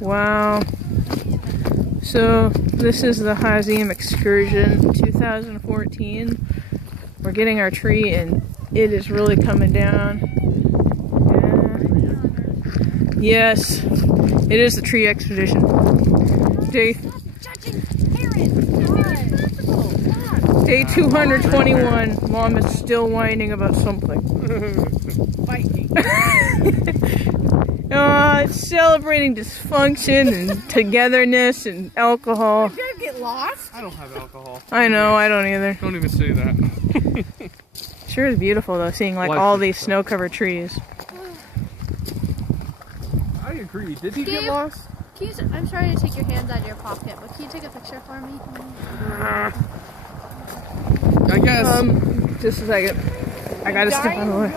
Wow. So this is the Hazim Excursion 2014. We're getting our tree and it is really coming down. Yeah. Yes, it is the tree expedition. Day 221. Mom is still whining about something. Biking. It's celebrating dysfunction and togetherness and alcohol. You're gonna get lost? I don't have alcohol. I know, I don't either. Don't even say that. Sure is beautiful though, seeing like Life all is these fun. snow-covered trees. I agree. Did he get Dave, lost? I'm sorry to take your hands out of your pocket, but can you take a picture for me? I guess. Just a second. I gotta step out of the way.